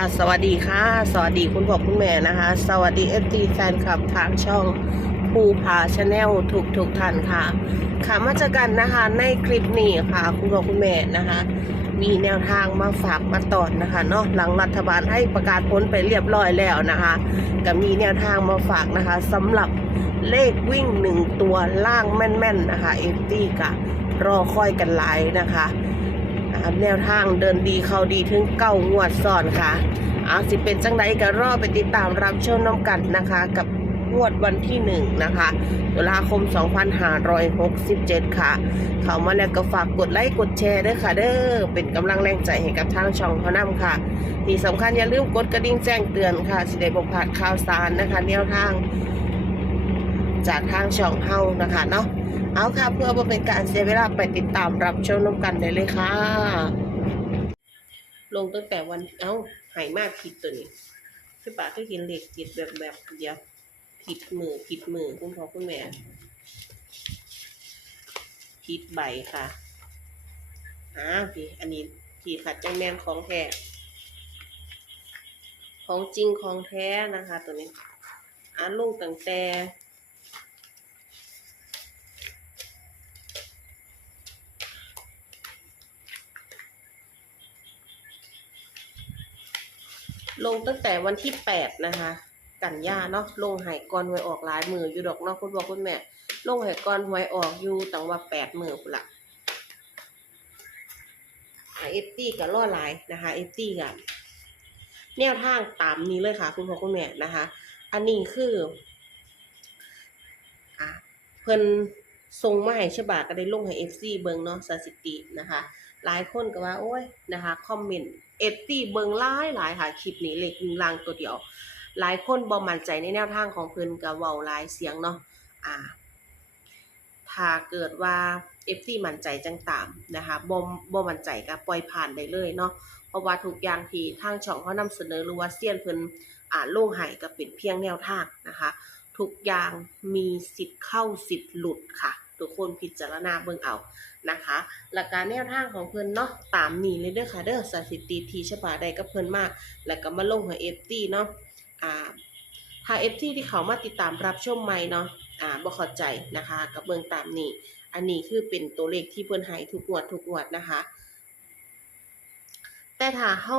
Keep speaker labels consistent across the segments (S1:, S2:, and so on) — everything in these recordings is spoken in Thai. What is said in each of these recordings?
S1: ค่ะ สวัสดีค่ะ สวัสดีคุณพ่อคุณแม่นะคะ สวัสดีเอฟซีแฟนคลับทางช่องภูผาชาแนลทุกทุกท่านค่ะ ค่ะมาเจอกันนะคะในคลิปนี้ค่ะ คุณพ่อคุณแม่นะคะ มีแนวทางมาฝากมาตอนนะคะเนาะหลังรัฐบาลให้ประกาศผลไปเรียบร้อยแล้วนะคะก็มีแนวทางมาฝากนะคะสำหรับเลขวิ่งหนึ่งตัวล่างแม่นๆนะคะเอฟซีกะรอคอยกันหลายนะคะ นะครับแนวทางเดินดีเขาดีถึงเก้างวดซ้อนค่ะเอาสิเป็นจังไดก็รอไปติดตามรับชมน้ำกันนะคะ กับงวดวันที่หนึ่งนะคะตุลาคม 2567 ค่ะ เข้ามาแล้วก็ฝากกดไลค์กดแชร์ด้วยค่ะ เด้อเป็นกำลังแรงใจให้กับทางช่องเขานำค่ะ ที่สำคัญอย่าลืมกดกระดิ่งแจ้งเตือนค่ะสิได้บ่พลาดข่าวสารนะคะ แนวทาง จากทางช่องเฮานะคะเนาะเอาค่ะเพื่อบ่เป็นการเสียเวลาไปติดตามรับชมน้ำกันได้เลยค่ะ ลงตั้งแต่วันเอ้าหายมากผิดตัวนี้คือปากก็เห็นเหล็กจิตแบบแบบเดียวผิดมือผิดมือคุณพ่อคุณแม่ผิดใบค่ะอ้าวพี่อันนี้พี่ขัดจังแมนของแท้ของจริงของแท้นะคะ ตัวนี้อ่านลงตั้งแต่ ลงตั้งแต่วันที่แปดนะคะ กันยาเนาะลงหายก่อนหวยออกหลายมืออยู่ดอกเนาะคุณบอกคุณแม่ ลงหายก่อนหวยออกอยู่ตั้งว่าแปดมือพุ่นละเอฟตี้กับล่อหลายนะคะเอฟตี้กับแนวทางตามนี้เลยค่ะ คุณพ่อคุณแม่นะคะ อันนี้คืออะเพิ่นทรงมาให้ฉบาก็ได้ลงให้เอฟซีเบิงเนาะสถิตินะคะ หลายคนก็ว่า โอ้ยนะคะ คอมเมนต์ เอฟซีเบิงหลายหลายค่ะคลิปนี้เล็กยิงลางตัวเดียว หลายคนบ่มั่นใจในแนวทางของเพิ่นก็เว้าหลายเสียงเนาะอ่าถ้าเกิดว่า FC มั่นใจจังตามนะคะบ่บ่มั่นใจก็ปล่อยผ่านได้เลยเนาะเพราะว่าทุกอย่างที่ทางช่องเขานำเสนอหรือว่าเซียนเพิ่นอ่าลงให้ก็เป็นเพียงแนวทางนะคะ ทุกอย่างมีสิทธิ์เข้าสิทธิ์หลุดค่ะ ทุกคนพิจารณาเบิ่งเอา นะคะหลักการแนวทางของเพิ่นเนาะตามนี้เลยเด้อค่ะเด้อสถิติทีฉบาได้กับเพิ่นมาก แล้วก็มาลงให้ FT เนาะอ่าถ้า FT ที่เขามาติดตามรับชมใหม่เนาะอ่าบ่เข้าใจนะคะกับเบิ่งตามนี้อันนี้คือเป็นตัวเลขที่เพิ่นให้ทุกงวดทุกงวดนะคะ แต่ถ้าเฮา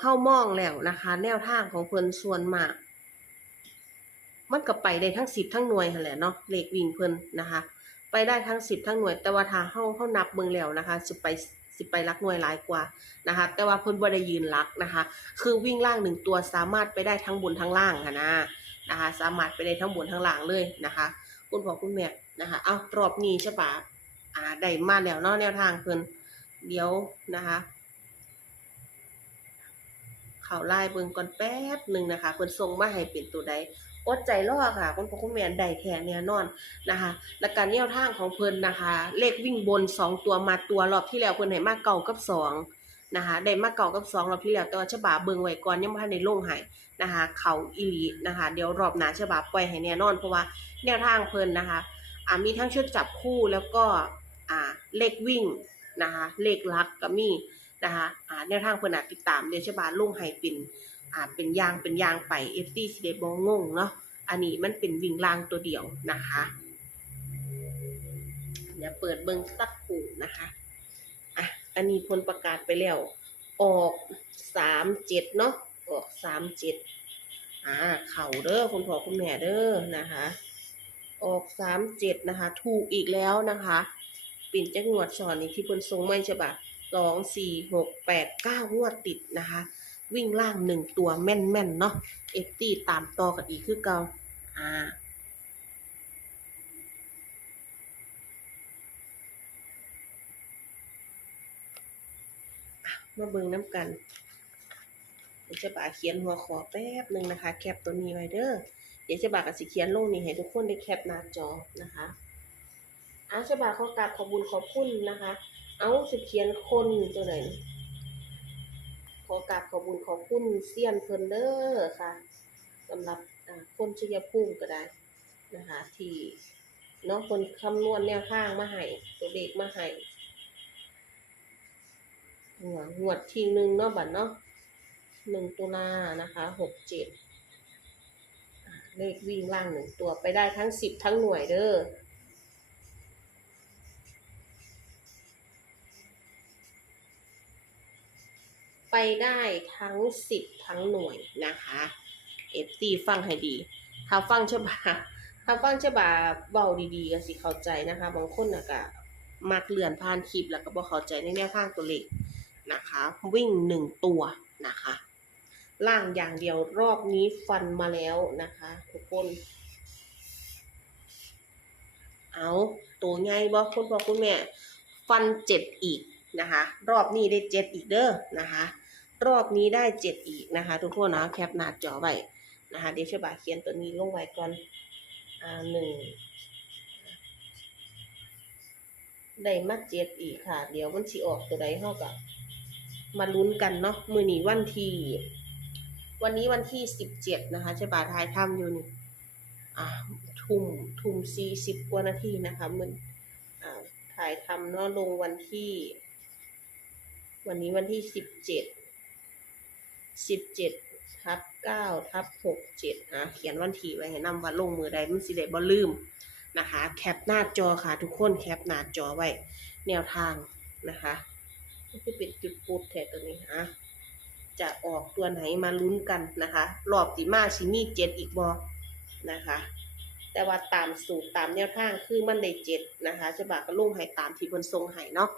S1: เฮามองแล้วนะคะ แนวทางของเพิ่นส่วนมาก มันก็ไปได้ทั้ง10ทั้งหน่วยหั่นแหละเนาะเลขวิ่งเพิ่นนะคะ ไปได้ทั้งสิบทั้งหน่วย แต่ว่าถ้าเฮาเฮานับเมืองแล้วนะคะสิไปสิไปรักหน่วยหลายกว่านะคะ แต่ว่าเพิ่นบ่ได้ยืนรักนะคะ คือวิ่งล่างหนึ่งตัวสามารถไปได้ทั้งบนทั้งล่างค่ะนะนะคะ สามารถไปได้ทั้งบนทั้งล่างเลยนะคะ คุณพ่อคุณแม่นะคะ เอารอบนี้ใช่ปะอ่าได้มาแล้วเนาะแนวทางเพิ่นเดี๋ยวนะคะ ขาวไล่เบิ่งก่อนแป๊บหนึ่งนะคะเพิ่นส่งมาให้เป็นตัวใดอดใจรอค่ะคุณพ่อคุณแม่ได้แท้แน่นอนนะคะ และการแนวทางของเพิ่นนะคะ เลขวิ่งบนสองตัวมาตัวรอบที่แล้วเพิ่นให้มาเก่ากับสองนะคะ ได้มาเก่ากับสองรอบที่แล้วแต่ว่าฉบับเบิ่งไว้ก่อนยังบ่ทันได้ลงให้นะคะ เขาอีหลีนะคะ เดี๋ยวรอบหน้าฉบับปล่อยให้แน่นอน เพราะว่าแนวทางเพิ่นนะคะอ่ามีทั้งชุดจับคู่แล้วก็อ่าเลขวิ่งนะคะ เลขลักก็มี นะคะอ่าแนวทางเพิ่นอาจติดตามเดี๋ยวฉบับลงให้เป็นอ่าเป็นยางเป็นยางไป FT สิได้บ่งงเนาะอันนี้มันเป็นวิ่งลางตัวเดียวนะคะเดี๋ยวเปิดเบิงสักคู่นะคะอะอันนี้ผลประกาศไปแล้ว ออกสามเจ็ดเนาะออกสามเจ็ดอ่าเข่าเด้อคุณพ่อคุณแม่เด้อนะคะ ออกสามเจ็ดนะคะ ถูกอีกแล้วนะคะปิ่นจักงวดสอนนี่ที่เพิ่นทรงไม่ใช่ปะ สองสี่หกแปดเก้างวดติดนะคะ วิ่งล่างหนึ่งตัวแม่นแม่นเนาะเอฟตี้ตามต่อกันอีกคือเก่าอ่ามาเบิ่งน้ำกันเดี๋ยวจะบาเขียนหัวขอแป๊บหนึ่งนะคะ แคปตัวนี้ไว้เด้อเดี๋ยวจะบากับสิเขียนลงนี่ให้ทุกคนได้แคปหน้าจอนะคะอาจะบาขอกราบขอบคุญขอบคุณนะคะ เอาสิเขียนคนตัวไหนขอกราบขอบุญขอบคุณเซียนเพิ่นเด้อค่ะสำหรับคนชัยภูมิก็ได้นะคะที่เน้องคนคำนวณแนวทางมาให้ตัวเลขมาให้หัวงวทีหนึ่งเนาะบัดเนาะหนึ่งตุลานะคะหกเจ็ดเลขวิ่งล่างหนึ่งตัวไปได้ทั้งสิบทั้งหน่วยเด้อ ไปได้ทั้งสิบทั้งหน่วยนะคะเอฟซีฟังให้ดี ถ้าฟังฉบาถ้าฟังฉบาเบาดีๆก็สิเข้าใจนะคะ บางคนนะก็มักเลื่อนผ่านคลิปแล้วก็บ่เข้าใจในแนวทางตัวเลขนะคะ วิ่งหนึ่งตัวนะคะ ล่างอย่างเดียวรอบนี้ฟันมาแล้วนะคะทุกคน เอาตัวไงบอกคุณพ่อคุณแม่ ฟันเจ็ดอีกนะคะ รอบนี้ได้เจ็ดอีกเด้อนะคะ รอบนี้ได้เจ็ดอีกนะคะ ทุกคนนะแคปหน้าจอไว้นะคะเดี๋ยวฉบาเขียนตัวนี้ลงไว้ก่อนอ่าหนึ่งได้มาเจ็ดอีกค่ะ เดี๋ยวมันสิออกตัวใดเท่ากับมาลุ้นกันเนาะมือหนีวันที่ วันนี้วันที่สิบเจ็ดนะคะฉบาทายทำอยู่นี่อ่าทุ่มทุ่มสี่สิบกว่านาทีนะคะมันอ่าถ่ายทำเนาะลงวันที่ วันนี้วันที่สิบเจ็ด สิบเจ็ดทับเก้าทับหกเจ็ดนะเขียนวันที่ไว้ให้นำว่าลงมือใดมันสิได้บ่ลืมนะคะ แคปหน้าจอค่ะทุกคนแคปหน้าจอไว้ แนวทางนะคะนี่คือเป็นจุดปูดแทตัวนี้ฮะจะออกตัวไหนมาลุ้นกันนะคะ รอบตีมาชิมีเจ็ดอีกบอนะคะ แต่ว่าตามสูตรตามแนวทางคือมันได้เจ็ดนะคะฉบาก็ลงให้ตามที่เพิ่นทรงให้เนาะ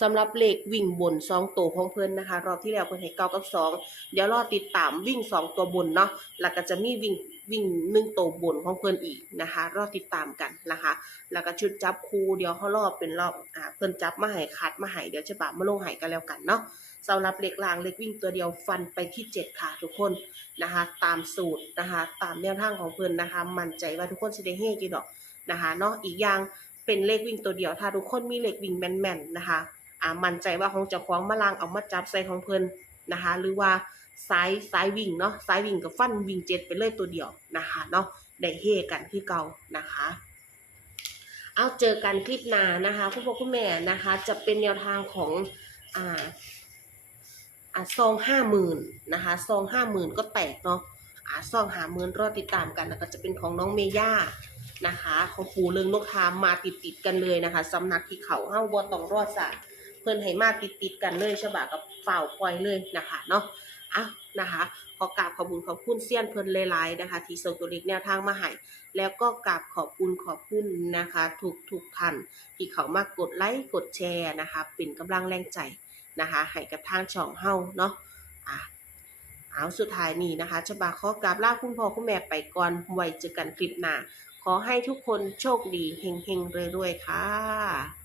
S1: สำหรับเลขวิ่งบนสองตัวของเพิ่นนะคะ รอบที่แล้วเพิ่นให้เก้ากับสองเดี๋ยวรอติดตามวิ่งสองตัวบนเนาะแล้วก็จะมีวิ่ง วิ่งหนึ่งโตบนของเพิ่อนอีกนะคะ รอติดตามกันนะคะ แล้วก็ชุดจับคู่เดี๋ยวเขารอบเป็นรอบอ่าเพิ่อนจับมาให้คัดมาให้เดี๋ยวฉบามาลงให้กันแล้วกันเนาะสำหรับเลขล่างเลขวิ่งตัวเดียวฟันไปที่เจ็ดค่ะทุกคนนะคะ ตามสูตรนะคะ ตามแนวทางของเพิ่อนนะคะ มั่นใจว่าทุกคนสิได้เฮกี่ดอกนะคะเนาะอีกอย่างเป็นเลขวิ่งตัวเดียว ถ้าทุกคนมีเลขวิ่งแม่นๆนะคะอ่ามั่นใจว่าของเจ้าของมาลางเอามาจับใส่ของเพิ่อนนะคะ หรือว่า สายสายวิ่งเนาะสายวิ่งกับฟันวิ่งเจ็ดไปเลยตัวเดียวนะคะเนาะได้เฮกันคือเก่านะคะ เอาเจอกันคลิปหน้านะคะคุณพ่อคุณแม่นะคะ จะเป็นแนวทางของอ่าอะซองห้าหมื่นนะคะซองห้าหมื่นก็แตกเนาะอะซองหาหมื่นรอติดตามกันแล้วก็จะเป็นของน้องเมย่านะคะของปู่เรืองนกทามมาติดติดกันเลยนะคะสำนักที่เขาเฮ้าบัวตองรอดสะเพิ่อนให้มาติดติดกันเลยฉบากับฝ่าวปล่อยเลยนะคะเนาะ อะนะคะขอกราบขอบคุณขอบคุณเซียนเพลินหลายๆนะคะ ที่ส่งตัวเลขแนวทางมาให้แล้วก็กราบขอบคุณขอบคุณนะคะทุกทุกท่านที่เขามากดไลค์กดแชร์นะคะเป็นกำลังแรงใจนะคะให้กับทางช่องเฮาเนาะอะเอาสุดท้ายนี้นะคะฉบาขอกราบลาคุณพ่อคุณแม่ไปก่อนไว้เจอกันคลิปหน้าขอให้ทุกคนโชคดีเฮงๆรวยๆค่ะ